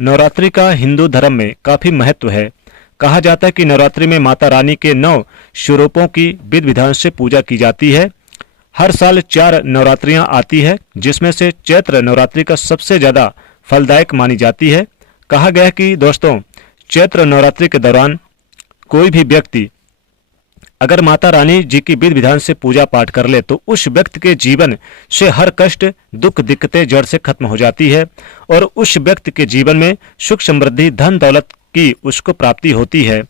नवरात्रि का हिंदू धर्म में काफी महत्व है। कहा जाता है कि नवरात्रि में माता रानी के 9 स्वरूपों की विधि विधान से पूजा की जाती है। हर साल 4 नवरात्रियां आती है, जिसमें से चैत्र नवरात्रि का सबसे ज्यादा फलदायक मानी जाती है। कहा गया है कि दोस्तों, चैत्र नवरात्रि के दौरान कोई भी व्यक्ति अगर माता रानी जी की विधि विधान से पूजा पाठ कर ले तो उस व्यक्ति के जीवन से हर कष्ट, दुख, दिक्कतें जड़ से खत्म हो जाती है और उस व्यक्ति के जीवन में सुख, समृद्धि, धन दौलत की उसको प्राप्ति होती है।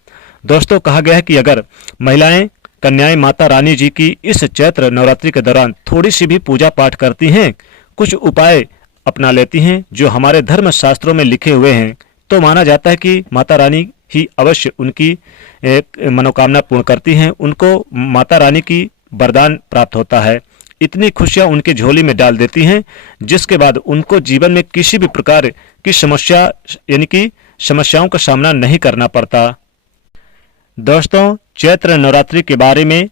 दोस्तों, कहा गया है कि अगर महिलाएं, कन्याएं माता रानी जी की इस चैत्र नवरात्रि के दौरान थोड़ी सी भी पूजा पाठ करती हैं, कुछ उपाय अपना लेती हैं जो हमारे धर्म शास्त्रों में लिखे हुए हैं, तो माना जाता है कि माता रानी ही अवश्य उनकी मनोकामना पूर्ण करती हैं, उनको माता रानी की वरदान प्राप्त होता है। इतनी खुशियां उनके झोली में डाल देती हैं, जिसके बाद उनको जीवन में किसी भी प्रकार की समस्या यानी कि समस्याओं का सामना नहीं करना पड़ता। दोस्तों, चैत्र नवरात्रि के बारे में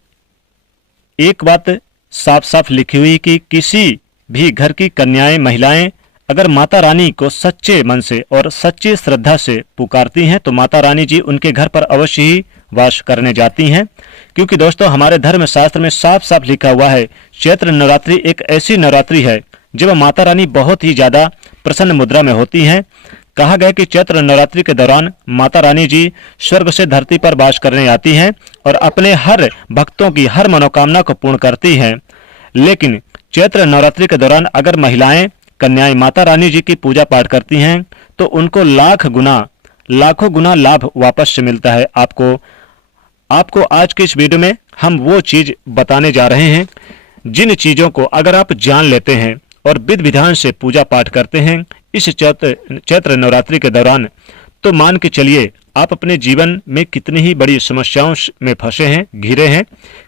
एक बात साफ साफ लिखी हुई कि किसी भी घर की कन्याएं, महिलाएं अगर माता रानी को सच्चे मन से और सच्ची श्रद्धा से पुकारती हैं तो माता रानी जी उनके घर पर अवश्य ही वास करने जाती हैं। क्योंकि दोस्तों, हमारे धर्म शास्त्र में साफ साफ लिखा हुआ है, चैत्र नवरात्रि एक ऐसी नवरात्रि है जब माता रानी बहुत ही ज्यादा प्रसन्न मुद्रा में होती हैं। कहा गया कि चैत्र नवरात्रि के दौरान माता रानी जी स्वर्ग से धरती पर वास करने आती हैं और अपने हर भक्तों की हर मनोकामना को पूर्ण करती हैं। लेकिन चैत्र नवरात्रि के दौरान अगर महिलाएं, कन्याएं माता रानी जी की पूजा पाठ करती हैं तो उनको लाखों गुना लाभ वापस से मिलता है। आपको आज के इस वीडियो में हम वो चीज बताने जा रहे हैं जिन चीजों को अगर आप जान लेते हैं और विधि विधान से पूजा पाठ करते हैं इस चैत्र नवरात्रि के दौरान, तो मान के चलिए आप अपने जीवन में कितनी ही बड़ी समस्याओं में फंसे हैं, घिरे हैं,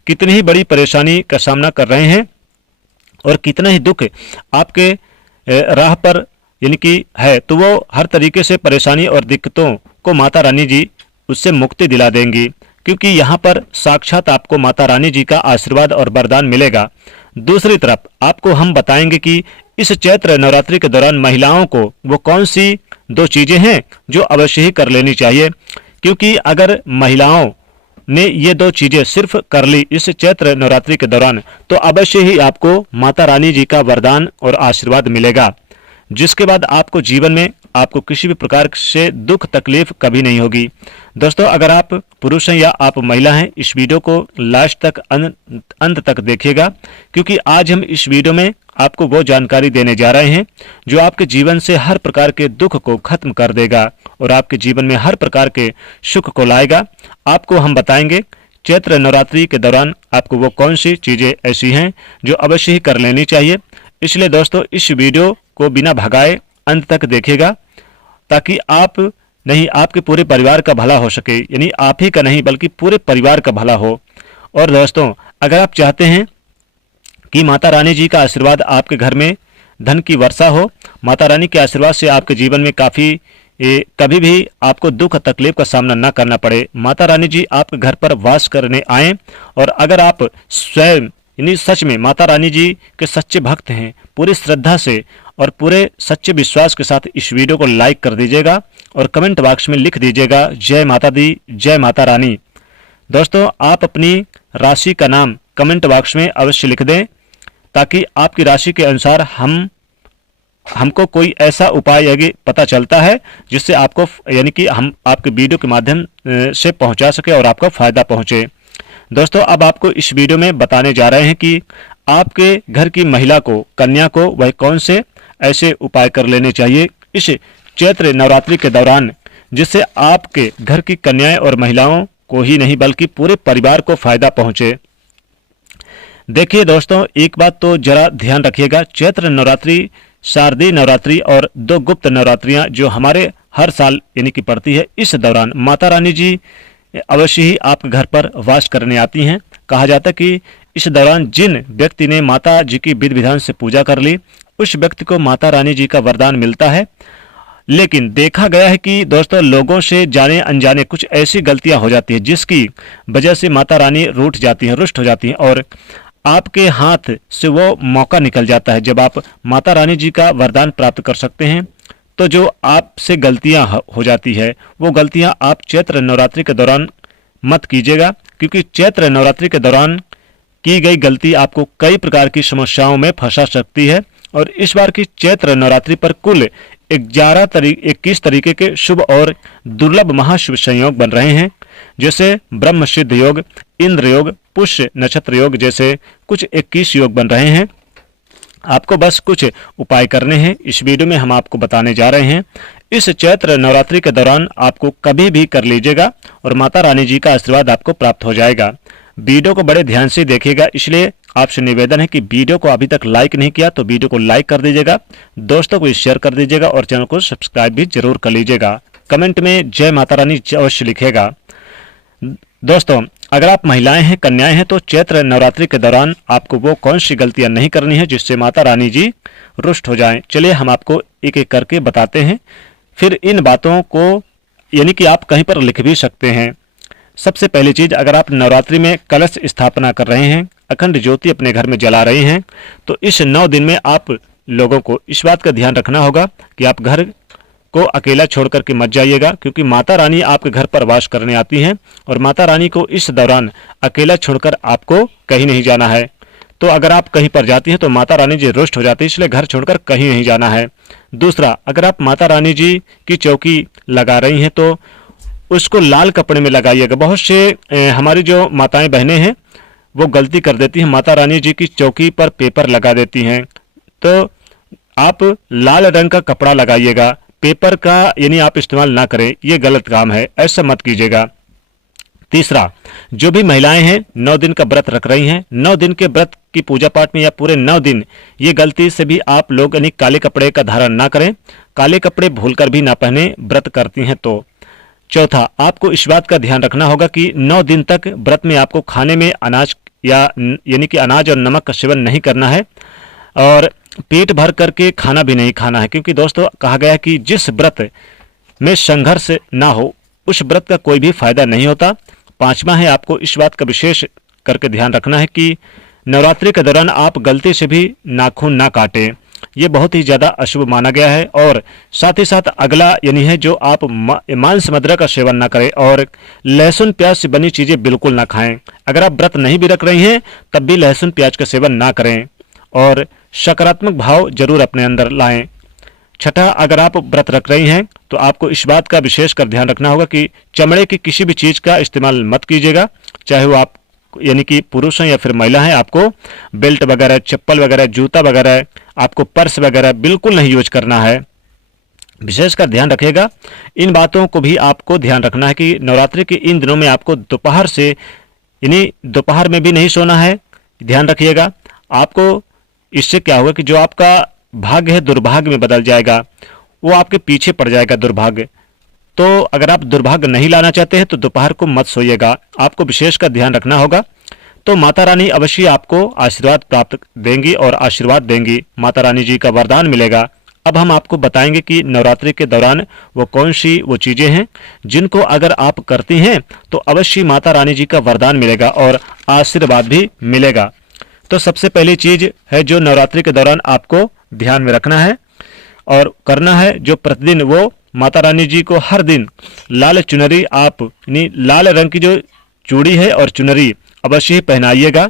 कितनी ही बड़ी परेशानी का सामना कर रहे हैं और कितना ही दुख आपके राह पर यानी कि है, तो वो हर तरीके से परेशानी और दिक्कतों को माता रानी जी उससे मुक्ति दिला देंगी। क्योंकि यहाँ पर साक्षात आपको माता रानी जी का आशीर्वाद और वरदान मिलेगा। दूसरी तरफ आपको हम बताएंगे कि इस चैत्र नवरात्रि के दौरान महिलाओं को वो कौन सी 2 चीजें हैं जो अवश्य ही कर लेनी चाहिए। क्योंकि अगर महिलाओं ने ये 2 चीजें सिर्फ कर ली इस चैत्र नवरात्रि के दौरान तो अवश्य ही आपको माता रानी जी का वरदान और आशीर्वाद मिलेगा, जिसके बाद आपको जीवन में आपको किसी भी प्रकार से दुख तकलीफ कभी नहीं होगी। दोस्तों, अगर आप पुरुष हैं या आप महिला हैं, इस वीडियो को लास्ट तक अंत तक देखिएगा, क्योंकि आज हम इस वीडियो में आपको वो जानकारी देने जा रहे हैं जो आपके जीवन से हर प्रकार के दुख को खत्म कर देगा और आपके जीवन में हर प्रकार के सुख को लाएगा। आपको हम बताएंगे चैत्र नवरात्रि के दौरान आपको वो कौन सी चीजें ऐसी हैं जो अवश्य ही कर लेनी चाहिए। इसलिए दोस्तों, इस वीडियो को बिना भगाए अंत तक देखिएगा, ताकि आप नहीं आपके पूरे परिवार का भला हो सके, यानी आप ही का नहीं बल्कि पूरे परिवार का भला हो। और दोस्तों, अगर आप चाहते हैं कि माता रानी जी का आशीर्वाद आपके घर में धन की वर्षा हो, माता रानी के आशीर्वाद से आपके जीवन में कभी भी आपको दुख तकलीफ का सामना न करना पड़े, माता रानी जी आपके घर पर वास करने आए, और अगर आप स्वयं यानी सच में माता रानी जी के सच्चे भक्त हैं, पूरी श्रद्धा से और पूरे सच्चे विश्वास के साथ इस वीडियो को लाइक कर दीजिएगा और कमेंट बॉक्स में लिख दीजिएगा जय माता दी, जय माता रानी। दोस्तों, आप अपनी राशि का नाम कमेंट बॉक्स में अवश्य लिख दें, ताकि आपकी राशि के अनुसार हमको कोई ऐसा उपाय यदि पता चलता है जिससे आपको यानी कि हम आपके वीडियो के माध्यम से पहुंचा सके और आपको फायदा पहुंचे। दोस्तों, अब आपको इस वीडियो में बताने जा रहे हैं कि आपके घर की महिला को, कन्या को वह कौन से ऐसे उपाय कर लेने चाहिए इस चैत्र नवरात्रि के दौरान, जिससे आपके घर की कन्याएं और महिलाओं को ही नहीं बल्कि पूरे परिवार को फायदा पहुंचे। देखिए दोस्तों, एक बात तो जरा ध्यान रखिएगा, चैत्र नवरात्रि, शारदीय नवरात्रि और 2 गुप्त नवरात्रियां जो हमारे हर साल यानी कि पड़ती है, इस दौरान माता रानी जी अवश्य ही आपके घर पर वास करने आती हैं। कहा जाता है कि इस दौरान जिन व्यक्ति ने माता जी की विधि विधान से पूजा कर ली उस व्यक्ति को माता रानी जी का वरदान मिलता है। लेकिन देखा गया है कि दोस्तों, लोगों से जाने अनजाने कुछ ऐसी गलतियां हो जाती है जिसकी वजह से माता रानी रूठ जाती है, रुष्ट हो जाती है और आपके हाथ से वो मौका निकल जाता है जब आप माता रानी जी का वरदान प्राप्त कर सकते हैं। तो जो आपसे गलतियां हो जाती है वो गलतियां आप चैत्र नवरात्रि के दौरान मत कीजिएगा, क्योंकि चैत्र नवरात्रि के दौरान की गई गलती आपको कई प्रकार की समस्याओं में फंसा सकती है। और इस बार की चैत्र नवरात्रि पर कुल 21 तरीके के शुभ और दुर्लभ महाशुभ संयोग बन रहे हैं, जैसे ब्रह्म सिद्ध योग, इंद्र योग, पुष्य नक्षत्र योग जैसे कुछ 21 योग बन रहे हैं। आपको बस कुछ उपाय करने हैं, इस वीडियो में हम आपको बताने जा रहे हैं। इस चैत्र नवरात्रि के दौरान आपको कभी भी कर लीजिएगा और माता रानी जी का आशीर्वाद आपको प्राप्त हो जाएगा। वीडियो को बड़े ध्यान से देखिएगा, इसलिए आपसे निवेदन है कि वीडियो को अभी तक लाइक नहीं किया तो वीडियो को लाइक कर दीजिएगा, दोस्तों को शेयर कर दीजिएगा और चैनल को सब्सक्राइब भी जरूर कर लीजिएगा। कमेंट में जय माता रानी अवश्य लिखेगा। दोस्तों, अगर आप महिलाएं हैं, कन्याएं हैं, तो चैत्र नवरात्रि के दौरान आपको वो कौन सी गलतियां नहीं करनी है जिससे माता रानी जी रुष्ट हो जाएं। चलिए हम आपको एक एक करके बताते हैं, फिर इन बातों को यानी कि आप कहीं पर लिख भी सकते हैं। सबसे पहली चीज, अगर आप नवरात्रि में कलश स्थापना कर रहे हैं, अखंड ज्योति अपने घर में जला रहे हैं, तो इस 9 दिन में आप लोगों को इस बात का ध्यान रखना होगा कि आप घर को अकेला छोड़ करके मत जाइएगा, क्योंकि माता रानी आपके घर पर वास करने आती हैं और माता रानी को इस दौरान अकेला छोड़कर आपको कहीं नहीं जाना है। तो अगर आप कहीं पर जाती हैं तो माता रानी जी रुष्ट हो जाती है, इसलिए घर छोड़कर कहीं नहीं जाना है। दूसरा, अगर आप माता रानी जी की चौकी लगा रही हैं तो उसको लाल कपड़े में लगाइएगा। बहुत से हमारी जो माताएं बहनें हैं वो गलती कर देती हैं, माता रानी जी की चौकी पर पेपर लगा देती हैं, तो आप लाल रंग का कपड़ा लगाइएगा। पेपर का यानी आप इस्तेमाल ना करें, ये गलत काम है, ऐसा मत कीजिएगा। तीसरा, जो भी महिलाएं हैं 9 दिन का व्रत रख रही हैं, 9 दिन के व्रत की पूजा पाठ में या पूरे 9 दिन ये गलती से भी आप लोग यानी काले कपड़े का धारण ना करें, काले कपड़े भूलकर भी ना पहने व्रत करती हैं तो। चौथा, आपको इस बात का ध्यान रखना होगा कि 9 दिन तक व्रत में आपको खाने में अनाज या यानी कि अनाज और नमक का सेवन नहीं करना है और पेट भर करके खाना भी नहीं खाना है, क्योंकि दोस्तों कहा गया है कि जिस व्रत में संघर्ष ना हो उस व्रत का कोई भी फायदा नहीं होता। पांचवा है, आपको इस बात का विशेष करके ध्यान रखना है कि नवरात्रि के दौरान आप गलती से भी नाखून ना काटें, ये बहुत ही ज्यादा अशुभ माना गया है। और साथ ही साथ अगला यानी है जो आप मांस मदिरा का सेवन ना करें और लहसुन प्याज से बनी चीजें बिल्कुल ना खाएं। अगर आप व्रत नहीं भी रख रही हैं तब भी लहसुन प्याज का सेवन ना करें और सकारात्मक भाव जरूर अपने अंदर लाएं। छठा, अगर आप व्रत रख रही हैं तो आपको इस बात का विशेष कर ध्यान रखना होगा कि चमड़े की किसी भी चीज का इस्तेमाल मत कीजिएगा, चाहे वो आप यानी कि पुरुष हैं या फिर महिला हैं। आपको बेल्ट वगैरह, चप्पल वगैरह, जूता वगैरह, आपको पर्स वगैरह बिल्कुल नहीं यूज करना है, विशेषकर ध्यान रखिएगा। इन बातों को भी आपको ध्यान रखना है कि नवरात्रि के इन दिनों में आपको दोपहर से यानी दोपहर में भी नहीं सोना है, ध्यान रखिएगा। आपको इससे क्या होगा कि जो आपका भाग्य है दुर्भाग्य में बदल जाएगा, वो आपके पीछे पड़ जाएगा दुर्भाग्य। तो अगर आप दुर्भाग्य नहीं लाना चाहते हैं तो दोपहर को मत सोइएगा, आपको विशेष का ध्यान रखना होगा। तो माता रानी अवश्य आपको आशीर्वाद प्राप्त देंगी और आशीर्वाद देंगी, माता रानी जी का वरदान मिलेगा। अब हम आपको बताएंगे कि नवरात्रि के दौरान वो कौन सी वो चीजें हैं जिनको अगर आप करती हैं तो अवश्य माता रानी जी का वरदान मिलेगा और आशीर्वाद भी मिलेगा। तो सबसे पहली चीज है जो नवरात्रि के दौरान आपको ध्यान में रखना है और करना है, जो प्रतिदिन वो माता रानी जी को हर दिन लाल चुनरी, आप यानी लाल रंग की जो चूड़ी है और चुनरी अवश्य ही पहनाइएगा।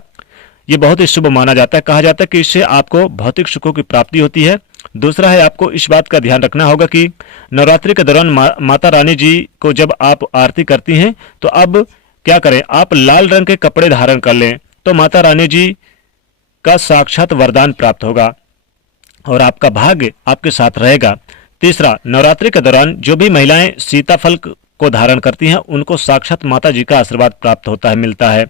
ये बहुत ही शुभ माना जाता है, कहा जाता है कि इससे आपको भौतिक सुखों की प्राप्ति होती है। दूसरा है, आपको इस बात का ध्यान रखना होगा कि नवरात्रि के दौरान माता रानी जी को जब आप आरती करती हैं तो अब क्या करें, आप लाल रंग के कपड़े धारण कर लें, तो माता रानी जी का साक्षात वरदान प्राप्त होगा और आपका भाग्य आपके साथ रहेगा। तीसरा, नवरात्रि के दौरान जो भी महिलाएं सीताफल को धारण करती हैं उनको साक्षात माता जी का आशीर्वाद प्राप्त होता है, मिलता है।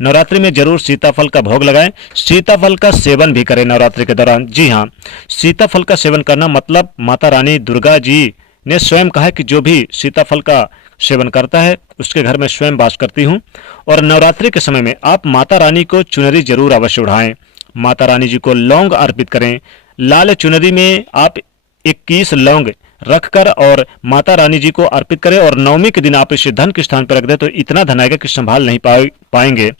नवरात्रि में जरूर सीताफल का भोग लगाएं, सीताफल का सेवन भी करें नवरात्रि के दौरान। जी हाँ, सीताफल का सेवन करना मतलब माता रानी दुर्गा जी ने स्वयं कहा है कि जो भी सीताफल का सेवन करता है उसके घर में स्वयं वास करती हूँ। और नवरात्रि के समय में आप माता रानी को चुनरी जरूर अवश्य उठाएं, माता रानी जी को लौंग अर्पित करें। लाल चुनरी में आप 21 लौंग रखकर और माता रानी जी को अर्पित करें और नवमी के दिन आप इसे धन के स्थान पर रख दें तो इतना धन आएगा कि संभाल नहीं पाएंगे।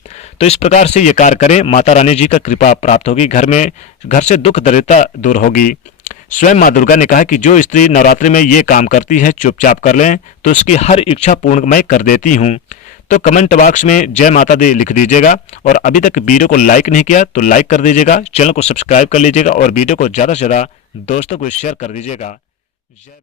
तो इस प्रकार से ये कार्य करें, माता रानी जी का कृपा प्राप्त होगी, घर से दुख दरिद्रता दूर होगी। स्वयं माँ दुर्गा ने कहा कि जो स्त्री नवरात्रि में ये काम करती है चुपचाप कर लें तो उसकी हर इच्छा पूर्ण मैं कर देती हूँ। तो कमेंट बॉक्स में जय माता दी लिख दीजिएगा और अभी तक वीडियो को लाइक नहीं किया तो लाइक कर दीजिएगा, चैनल को सब्सक्राइब कर लीजिएगा और वीडियो को ज़्यादा से ज़्यादा दोस्तों को शेयर कर दीजिएगा। जय